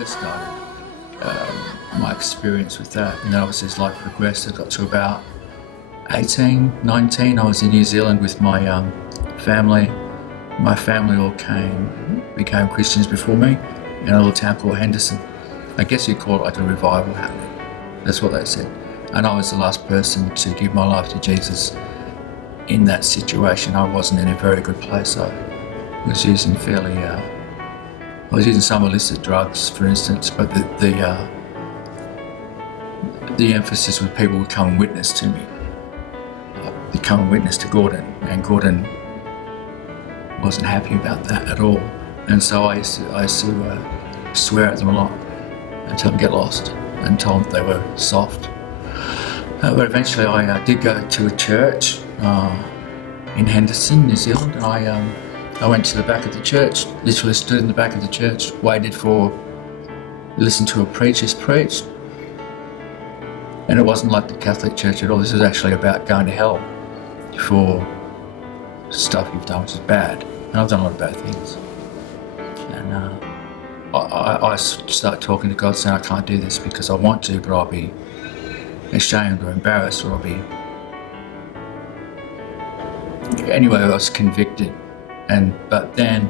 first started my experience with that, and then obviously as life progressed, I got to about 18, 19. I was in New Zealand with my family. My family all became Christians before me in a little town called Henderson. I guess you'd call it like a revival happening. That's what they said. And I was the last person to give my life to Jesus in that situation. I wasn't in a very good place. I was using some illicit drugs, for instance, but the emphasis was people would come and witness to me. They'd come and witness to Gordon, and Gordon wasn't happy about that at all. And so I used to swear at them a lot and tell them to get lost and told them they were soft. But eventually I did go to a church in Henderson, New Zealand, and I went to the back of the church, literally stood in the back of the church, listened to a preacher's preach. And it wasn't like the Catholic Church at all. This was actually about going to hell for stuff you've done which is bad. And I've done a lot of bad things. And I start talking to God saying I can't do this because I want to, but I'll be ashamed or embarrassed, or I'll be... Anyway, I was convicted. But then,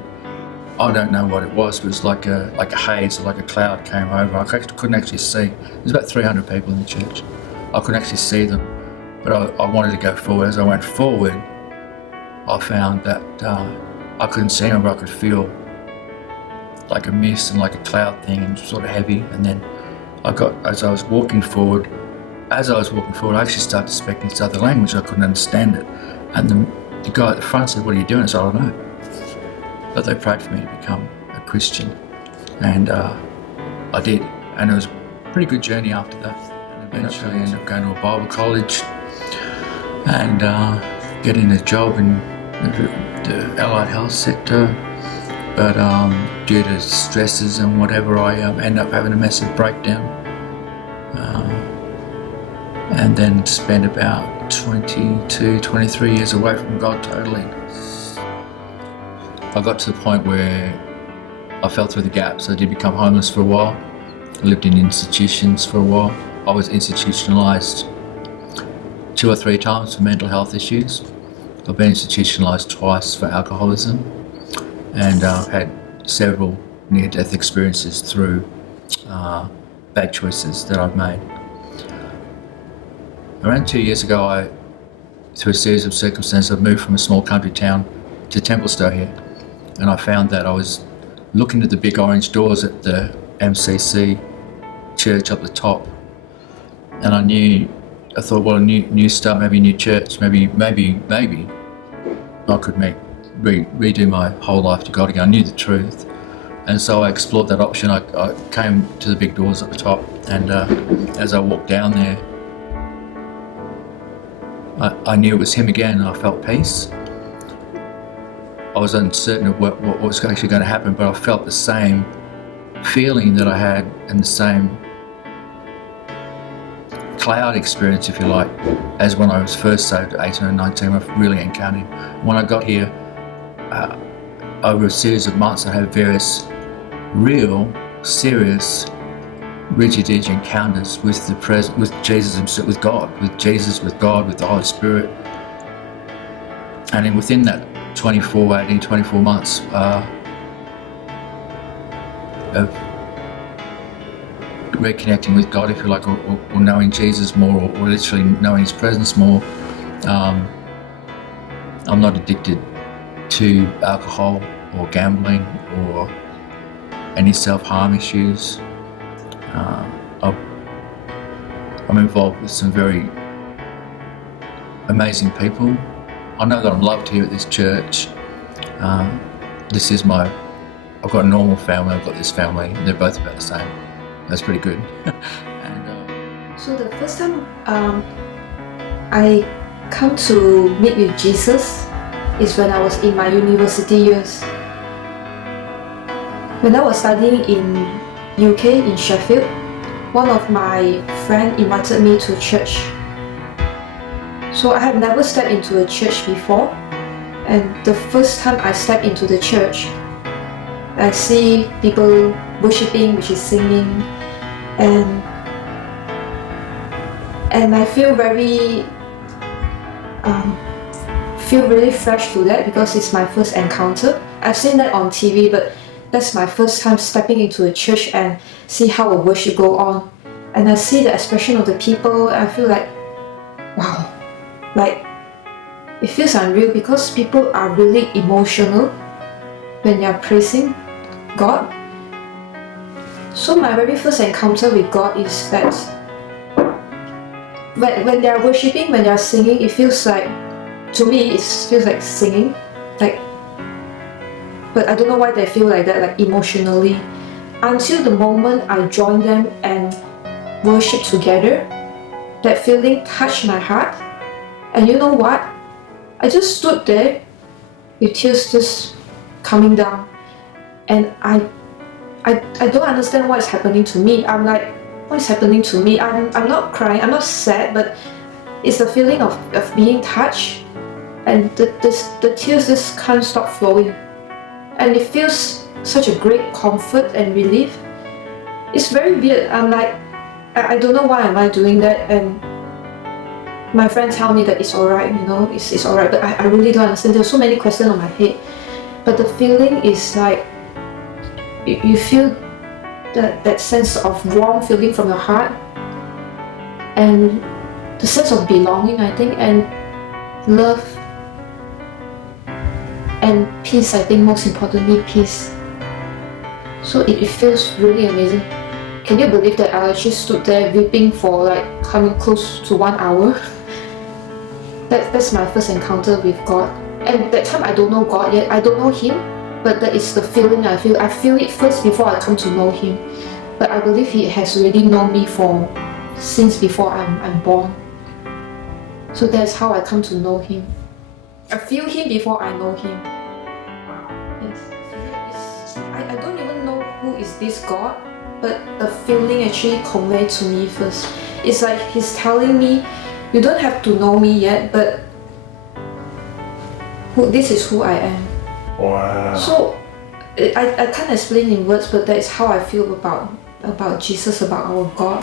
I don't know what it was. It was like a haze, or like a cloud came over. I couldn't actually see. There was about 300 people in the church. I couldn't actually see them, but I wanted to go forward. As I went forward, I found that I couldn't see them, but I could feel like a mist and like a cloud thing, and sort of heavy. And then as I was walking forward, I actually started speaking this other language. I couldn't understand it. And the guy at the front said, "What are you doing?" I said, "I don't know." But they prayed for me to become a Christian, and I did, and it was a pretty good journey after that. And eventually I ended up going to a Bible college and getting a job in the allied health sector, but due to stresses and whatever, I ended up having a massive breakdown, and then spent about 23 years away from God totally. I got to the point where I fell through the gaps. I did become homeless for a while. I lived in institutions for a while. I was institutionalised 2 or 3 times for mental health issues. I've been institutionalised twice for alcoholism, and had several near-death experiences through bad choices that I've made. Around 2 years ago, through a series of circumstances, I moved from a small country town to Templestowe here. And I found that I was looking at the big orange doors at the MCC church up the top, and I thought, well, a new start, maybe a new church, maybe I could redo my whole life to God again. I knew the truth, and so I explored that option. I came to the big doors at the top, and as I walked down there, I knew it was Him again, and I felt peace. I was uncertain of what was actually going to happen, but I felt the same feeling that I had, and the same cloud experience, if you like, as when I was first saved at 18 or 19, when I really encountered Him. When I got here, over a series of months, I had various real, serious, rigid-edge encounters with Jesus Himself, with God, with the Holy Spirit. And then within that 24 months of reconnecting with God, if you like, or knowing Jesus more, or literally knowing His presence more. I'm not addicted to alcohol or gambling or any self-harm issues. I'm involved with some very amazing people. I know that I'm loved here at this church. I've got a normal family, I've got this family, and they're both about the same. That's pretty good. So the first time I come to meet with Jesus is when I was in my university years. When I was studying in UK, in Sheffield, one of my friends invited me to church. So I have never stepped into a church before, and the first time I stepped into the church, I see people worshiping, which is singing, and I feel really fresh to that because it's my first encounter. I've seen that on TV, but that's my first time stepping into a church and see how a worship go on. And I see the expression of the people. I feel like, wow, like it feels unreal because people are really emotional when they are praising God. So my very first encounter with God is that when they are worshiping, when they are singing, it feels like, to me, it feels like singing, but I don't know why they feel like that, like emotionally, until the moment I join them and worship together. That feeling touched my heart, and you know what? I just stood there with tears just coming down, and I don't understand what is happening to me. I'm like, what is happening to me? I'm not crying, I'm not sad, but it's the feeling of being touched, and the tears just can't stop flowing. And it feels such a great comfort and relief. It's very weird. I'm like, I don't know why am I doing that, and my friend tell me that it's alright, it's alright, but I really don't understand. There's so many questions on my head, but the feeling is like, you feel that sense of warm feeling from your heart, and the sense of belonging, I think, and love, and peace. I think most importantly, peace. So it feels really amazing. Can you believe that I actually stood there weeping for like coming close to 1 hour? That's my first encounter with God. And that time I don't know God yet, I don't know Him, but that is the feeling I feel. I feel it first before I come to know Him. But I believe He has already known me since before I'm born. So that's how I come to know Him. I feel Him before I know Him. Yes. I don't even know who is this God, but the feeling actually conveyed to me first. It's like He's telling me, you don't have to know me yet, but this is who I am. Wow. So I can't explain in words, but that is how I feel about Jesus, about our God.